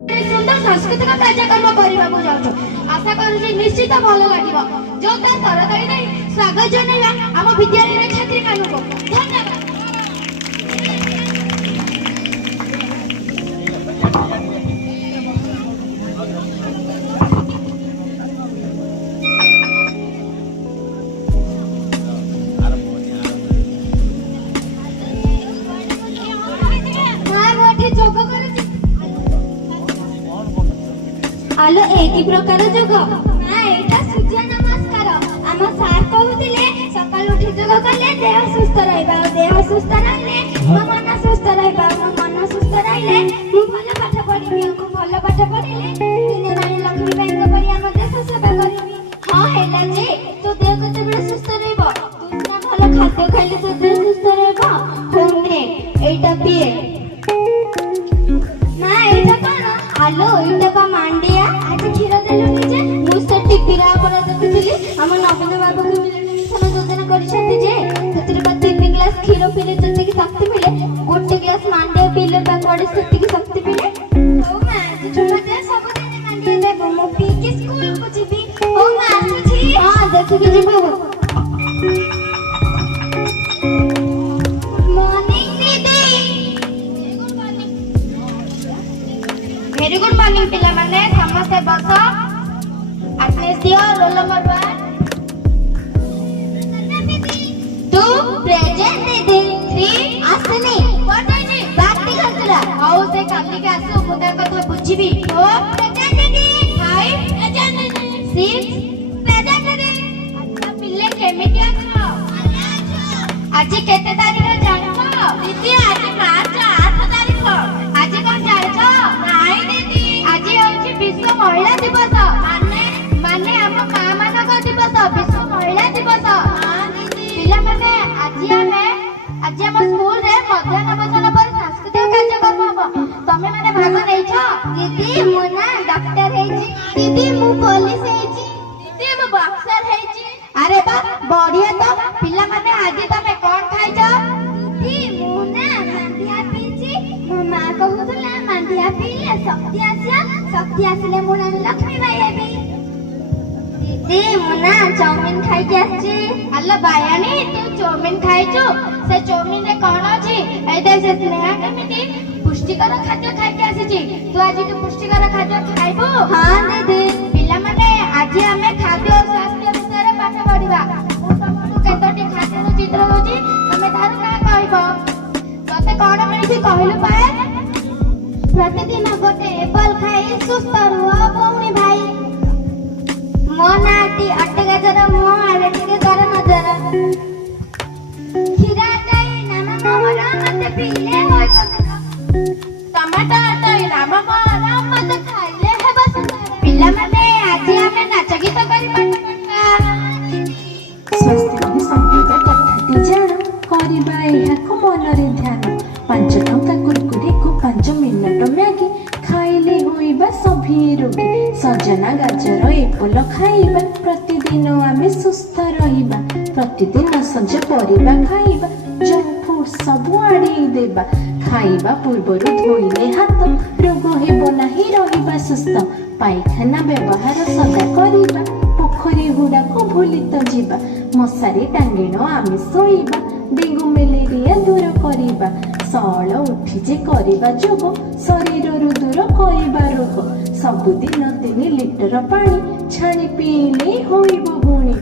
सुंदर सांस्कृतिक कार्यक्रम करने जाऊँ आशा करुँच निश्चित भल लगे जो तरकारी नहीं स्वागत जनाइबा आम विद्यालय छात्री मानू धन्यवाद। आलो एक प्रकार जोग ना एटा सूर्य नमस्कार आम सार कहूतिले सकाल उठी जोग कले देह सुस्थ रहबा देह सुस्थ रहले मो मन सुस्थ रहबा मो मन सुस्थ रहले मु भल पाठ पढिबी मु भल पाठ पढिले दिने रानी लक्ष्मी बैंक परि आम देश सेवा करिबी। हां हैला जे तो देह कते बड़ सुस्थ रहबो तू ना भल खाद्य खाइले तो देह सुस्थ रहबो होम रे एटा पिए ना एटा कोन आलो एटा का मांडिया आज क्षीर देलुनी जे मु से टीवी रा पर देखुथिली हम नवीन बाबू के मिलन योजना करिसथि जे ततिर बा 3 ग्लास क्षीर पीले जते की शक्ति मिले गोटे ग्लास मांडिया पीले बा कोडी सती की शक्ति मिले। ओ मां तू छोटे सब दिन मांडिया देबो मु पी के स्कूल को जीबी। ओ मां आछी हां देखि के जीबो। वेरी गुड मॉर्निंग पिला माने समस्त बस आग्नेसियो रोल नंबर 1 2 प्रेजेंट दीदी 3 आसनी व्हाट इज इट बात करतला हाउ से काली के आसु मुदा कथा बुझिबी ओ प्रेजेंट दीदी 5 प्रेजेंट दीदी 6 प्रेजेंट दीदी। अच्छा पिल्ले केमिति अछो आज केते तारीख जानछो दीदी आज मार्च 8 तारीख आज कोन जानछो नाइ दीदी आज होची विश्व महिला दिवस माने हम मां मानक दिवस विश्व महिला दिवस। हां दीदी पिला माने आज हम स्कूल रे मध्याह्न भोजन पर सांस्कृतिक कार्यक्रम हबो तमे माने भाग नैछो। दीदी मु ना डॉक्टर हेची दीदी मु पुलिस हेची दीदी मु बॉक्सर हेची। अरे बा बढ़िया तो पिला माने आज तमे कोन खाइछो दीदी मु ना मांडिया पीची मो मां कहउतला मांडिया पीले शक्ति आसिले मु नानी लक्ष्मी बाई हेबी। दीदी मु ना चाउमीन खाइ के आछि। अल्ला बायानी तू चाउमीन खाइछु से चाउमीन रे कोन अछि ए दे से स्नेहा केमिति पुष्टिकर खाद्य खाइ के आछि तू आज तू पुष्टिकर खाद्य खाइबो। हां दीदी पिला माने आज हमें खाद्य और स्वास्थ्य विषय रे पाठ पढिबा मु तमनु केतोटी खाद्य रो चित्र होची हमें तार का कहबो तते कोन मिलि कहलु पाए प्रतिदिन गोटे एप्पल खाई सुस्थ रुह भौणी भाई मो नाटी अटका जरा मो आले टिके कर नजर खीरा टाई नाम मोहरा मते पीले होय टमाटर टाई नाम मोहरा मते खाइले हेबा सुंदर। पिला माने आज हमें नाच गीत करिबा स्वास्थ्य संकेत कथाटी जान करिबा एहाको मनरे ध्यान 5 टंका कुरकुरे को 5 मिनट मैगी खाइले होइबा सभी रोगी सजना गाजर एप्पल खाइबा प्रतिदिन आमे सुस्थ रहिबा प्रतिदिन सज परिबा खाइबा जंक फूड सब आड़ी देबा खाइबा पूर्वरु धोइले हाथ रोग हेबो नाही रहिबा सुस्थ पायखाना व्यवहार सदा करिबा पोखरी हुडा को भूली तो जीवा मशारी टांगेण आमे सोइबा डेंगू मलेरिया दूर करिबा सळ उठी जे करिबा जोग शरीर रु दूर करिबा रोग सबुदिन 3 लिटर पानी छाणी पीले होइबो गुणी।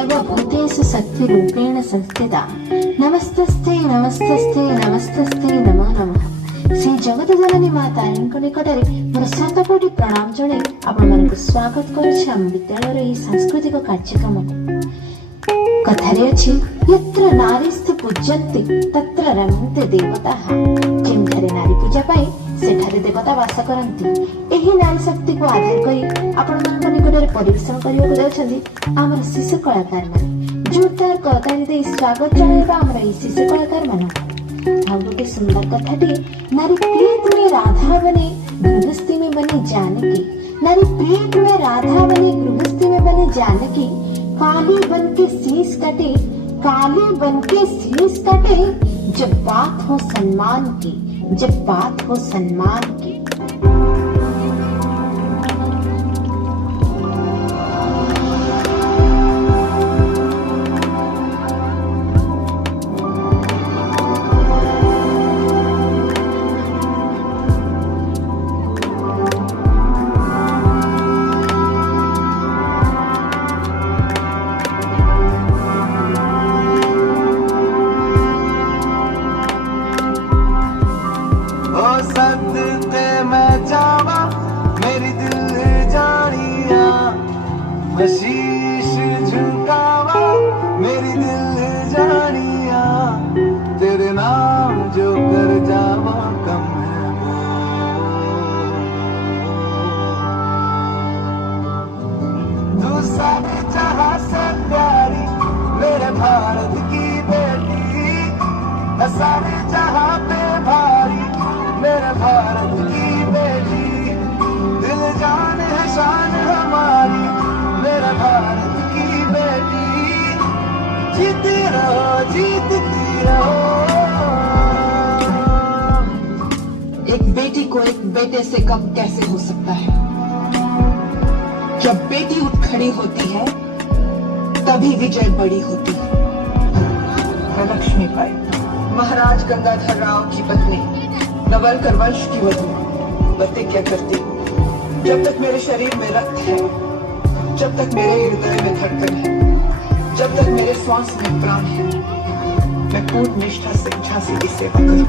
सर्वभूतेषु शक्तिरूपेण संस्थिता नमस्तस्ते नमस्तस्ते नमस्तस्ते नमो नमः। श्री जगत जननी माँ तारिणी निकटरे मोर शतकोटी प्रणाम जणे आपमनकु स्वागत करुछि आम विद्यालयर एही सांस्कृतिक कार्यक्रम कथारे अछि यत्र नारीस्तु पूज्यन्ते तत्र रमन्ते देवताः। जेउठारे नारी पूजा पाए सेठारे देवता वास करन्ति। एही नारी शक्ति को आधार करी आपमनक निकटरे परिवेषण करिବାକୁ जाउछन्ति हमर शिशु कलाकार माने। जोरदार करताली दे स्वागत जणाइबा हमर एही शिशु कलाकार मानक। ଆଉ ଗୋଟେ सुंदर कथाटी नारी प्रीत में राधा बने गृहस्थी में बने जानकी। नारी प्रीत में राधा बने गृहस्थी में बने जानकी। काली बन के शीश कटे काली बन के शीश कटे जब बात हो सम्मान की जब बात हो सम्मान की। शीश झुकावा मेरी दिल जानिया तेरे नाम जो कर जावा कम है तू सारे जहां से प्यारी मेरे भारत की बेटी सारे जहां पे भारी मेरे भारत की बेटी दिल जान है शान हमारी मेरा भारत की बेटी जीती रहो। एक बेटी को एक बेटे से कम कैसे हो सकता है? जब बेटी उठ खड़ी होती है तभी विजय बड़ी होती है। मैं लक्ष्मीबाई महाराज गंगाधर राव की पत्नी नवलकर वंश की वधू प्रतिज्ञा करती हूँ जब तक मेरे शरीर में रक्त है जब तक मेरे हृदय में धड़कन है जब तक मेरे श्वास में प्राण है मैं पूर्ण निष्ठा से झांसी की सेवा करूंगी।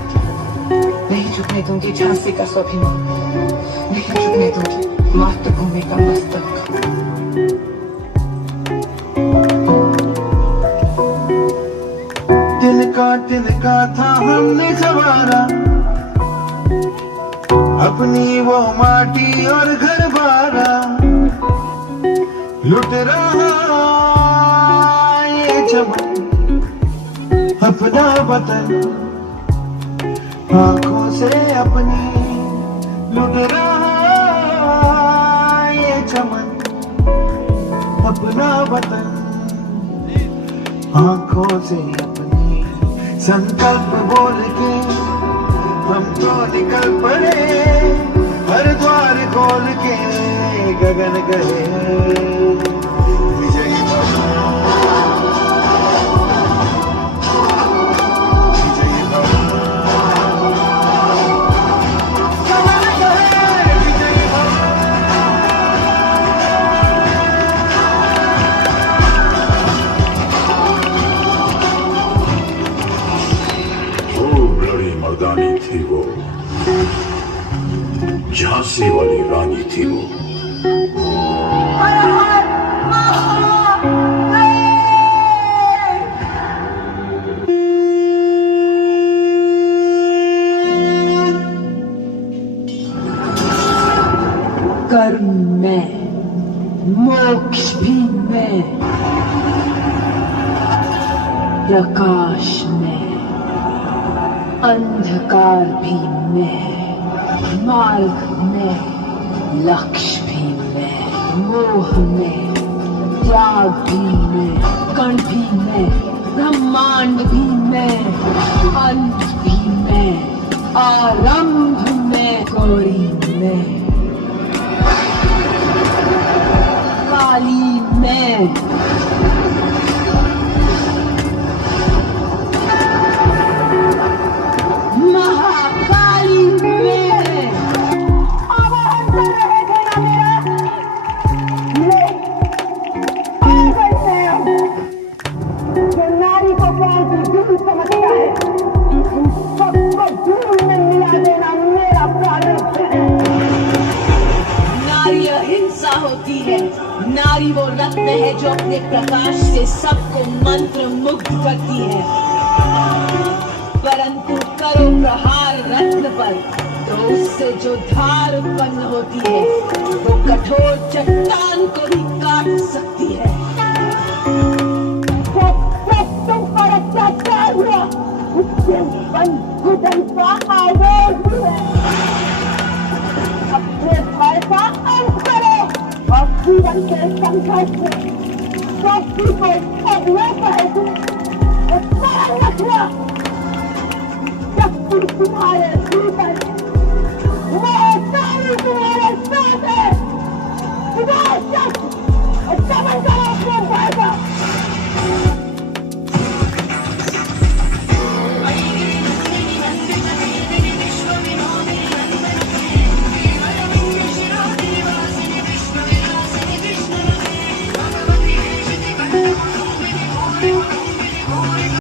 नहीं झुकने दूंगी झांसी का स्वाभिमान नहीं झुकने दूंगी मातृभूमि का मस्तक। तिनका था हमने संवारा अपनी वो माटी और घर बारा लुट रहा ये चमन अपना वतन आंखों से अपनी लुट रहा ये चमन अपना वतन आंखों से अपनी संकल्प बोल के हम तो निकल पड़े हर द्वार खोल के गगन गए विजयी भव विजयी भव विजयी भव। खूब बड़ी मर्दानी थी वो झांसी वाली रानी थी वो। कर्म में मोक्ष भी में प्रकाश में अंधकार भी में मार्ग में लक्ष्य भी में मोह में त्याग भी में कण भी में ब्रह्मांड भी में अंत भी में आरंभ में गौरी में काली में महाकाली में अब अंतर रहेगा मेरा ले आ गई मैं होती है। नारी वो रत्न है जो अपने प्रकाश से सबको मंत्र मुग्ध करती है। परंतु करो प्रहार रत्न पर तो उससे जो धार उत्पन्न होती है वो कठोर चट्टान को भी काट सकती है। तुम पर अत्याचार हुआ, उसके घुटन का आवाज है। अपने भय का अंत करो और जीवन के संघर्ष में शक्ति को छोड़ने पड़ेगी। ध्यान रखना, शक्ति तुम्हारे भीतर